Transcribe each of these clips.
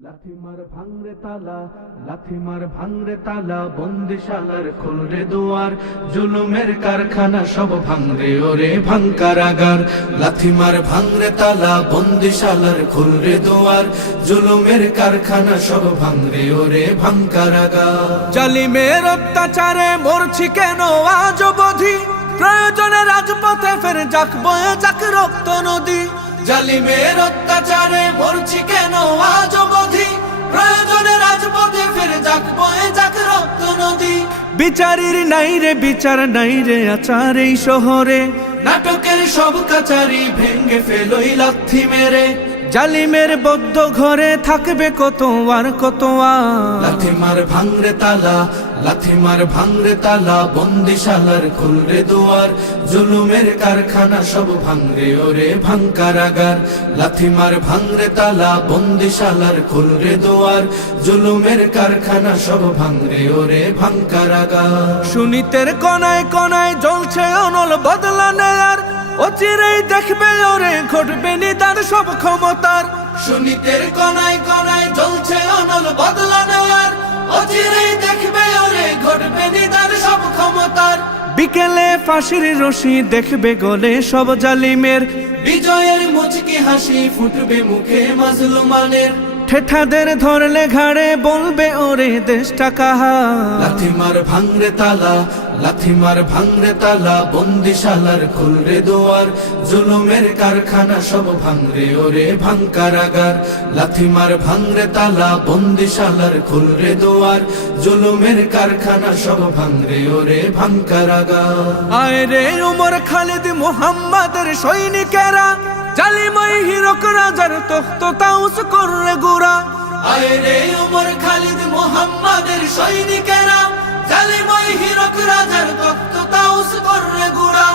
লাথিমার ভাঙরে তালা, লাথিমার ভাঙরে তালা, বন্দিশালার খুলরে দুয়ার, জুলুমের কারখানা সব ভাঙরে ওরে ভাঙকারাগার। লাথিমার ভাঙরে তালা, বন্দিশালার খুলরে দুয়ার, জুলুমের কারখানা সব ভাঙরে ওরে ভাঙকারাগার। জালিমের অত্যাচারে মরছি কেন আজ অবধি, প্রয়োজনে রাজপথে ফের যাক বয়ে যাক রক্ত নদী। জালিমের অত্যাচারে মরছি কেন আজ অবধি, প্রয়োজনে রাজপথে ফের যাক বয়ে যাক রক্ত নদী। বিচারের নাই রে বিচার নাই রে আচার এই শহরে, নাটকের সব কাচারি ভেঙ্গে ফেলোই লাথি মেরে। জালিমের বদ্ধ ঘরে থাকবে কত আর কত আর। লাথিমার ভাঙরে তালা, লাথিমার ভাঙরে তালা, বন্দিশালার খুলরে দুয়ার, জুলুমের কারখানা সব ভাঙরে ওরে ভাঙকারাগার। লাথিমার ভাঙরে তালা, বন্দিশালার খুলরে দুয়ার, জুলুমের কারখানা সব ভাঙরে ওরে ভাঙকারাগার। সুনীতের কনায় কনায় জ্বলছে অনল বদলা নেয়ার, অচিরেই দেখবে ওরে ঘটবে নিদান সব ক্ষমতার। সুনীতের কনায় কনায় জ্বলছে অনল বদলা নেওয়ার, অচিরেই দেখবে ওরে ঘটবে নিদান সব ক্ষমতার। বিকেলে ফাঁসির রশি দেখবে গলে সব জালিমের, বিজয়ের মুচকি হাসি ফুটবে মুখে মাজলুমানের। ঠেঠাদের ধরলে ঘাড়ে বলবে ওরে দেশটা কাহার। লাথিমার ভাঙরে তালা, লাথিমার ভাঙরে তালা, বন্দিশালার খুলরে দুয়ার, জুলুমের কারখানা সব ভাঙরে ওরে ভাঙকারাগার। লাথিমার ভাঙরে তালা, বন্দিশালার খুলরে দুয়ার, জুলুমের কারখানা সব ভাঙরে ওরে ভাঙকারাগার। আয় রে উমর খালিদ মুহাম্মাদের সৈনিকেরা, জালিমাই হিরক রাজার তখ্ত তাউস কররে গুরা। আয় রে উমর খালিদ মুহাম্মাদের সৈনিকেরা, জালিমাই হিরক রাজার তখ্ত তাউস কররে গুরা।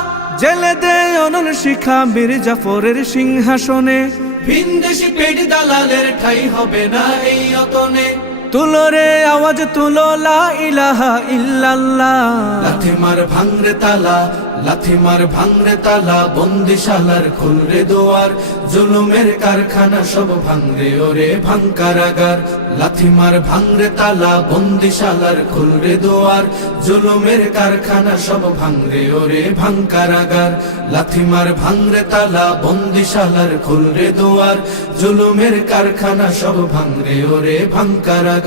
জেলে দে অনল শিখা বীর জাফরের সিংহাসনে, ভিনদেশি পেট দালালের ঠাই হবে না এই অতনে। তুলো রে আওয়াজ তুলো লা ইলাহা ইল্লাল্লাহ। লাথিমার ভাঙরে তালা, লাথিমার ভাঙরে তালা, বন্দিশালার খুলরে দুয়ার, জুলুমের কারখানা সব ভাঙরে ওরে ভাঙকারাগার। লাথিমার ভাঙরে তালা, বন্দিশালার খুলরে দুয়ার, জুলুমের কারখানা সব ভাঙরে ওরে ভাঙকারাগার। লাথিমার ভাঙরে তালা, বন্দিশালার খুলরে দুয়ার, জুলুমের কারখানা সব ভাঙরে ওরে ভাঙকারাগার।